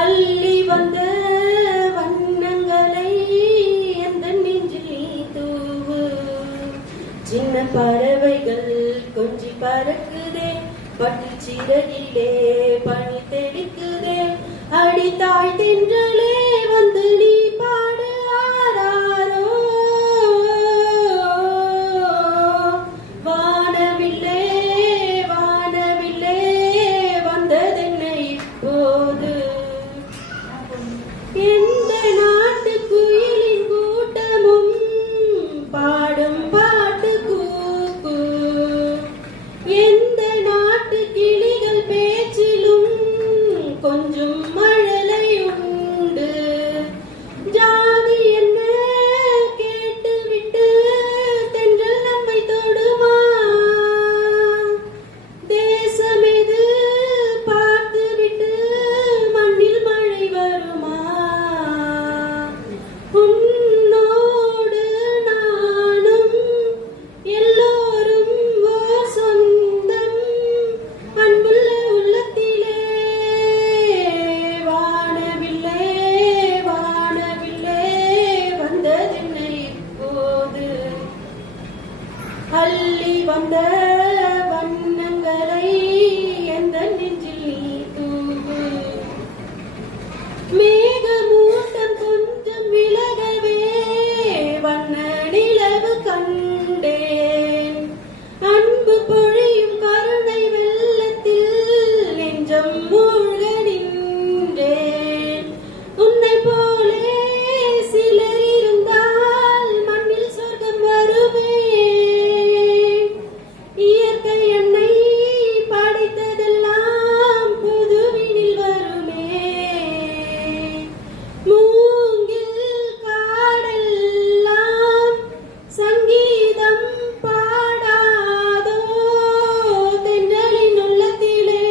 அள்ளி வந்த வண்ணங்களை அந்த நெஞ்சில் தூவு. சின்ன பறவைகள் கொஞ்சி பறக்குதே, பட்டு சிறகிலே பனி தெளிக்குதே. அடித்தாய் தென்றலே வந்து நீ பாடு ஆராரோ. வானவில்லே வானவில்லே வந்ததென்னை இப்போது. எந்த நாட்டு குயிலின் கூட்டமும் பாடும் பாட்டு கூக்கு. எந்த நாட்டு கிளிகள் பேச்சிலும் கொஞ்சம் மழலை உண்டு. ஜாதி என்ன கேட்டுவிட்டு தென்றல் நம்மை தொடுமா? தேசமெது பார்த்துவிட்டு மண்ணில் மழை வருமா? உன்னோடு நானும் எல்லோரும் ஓர் சொந்தம் அன்புள்ள உள்ளத்திலே. வானவில்லே வானவில்லே வந்ததென்னை இப்போது. அள்ளி வந்த வண்ணங்களை எந்த நெஞ்சில் நீ தூவு. மேகமூட்டம் கொஞ்சம் விலகவே வண்ண நிலவு கண்டேன். அன்பு பொழியும் கருணை வெள்ளத்தில் நெஞ்சம் மூழ்க நின்றேன். உன்னை போலே சிலர் இருந்தால் மண்ணில் சொர்க்கம் வருமே. இயற்கை என்னை படைத்ததெல்லாம் புதுவினில் வருமே. மூங்கில் காடெல்லாம் சங்கீதம் பாடாதோ தென்றலின் உள்ளத்திலே.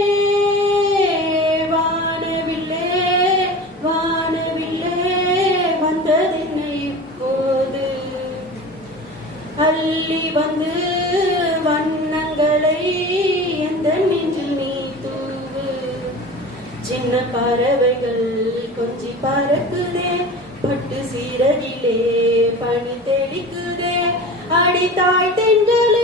வானவில்லே வானவில்லே வந்ததென்னை இப்போது. அள்ளி வந்து வண்ணங்களை எந்த நெஞ்சில் நீ தூவு. சின்ன பறவைகள் கொஞ்சி பறக்குதே, பட்டு சிறகிலே பனி தெளிக்குதே. அடித்தாய் தென்றலே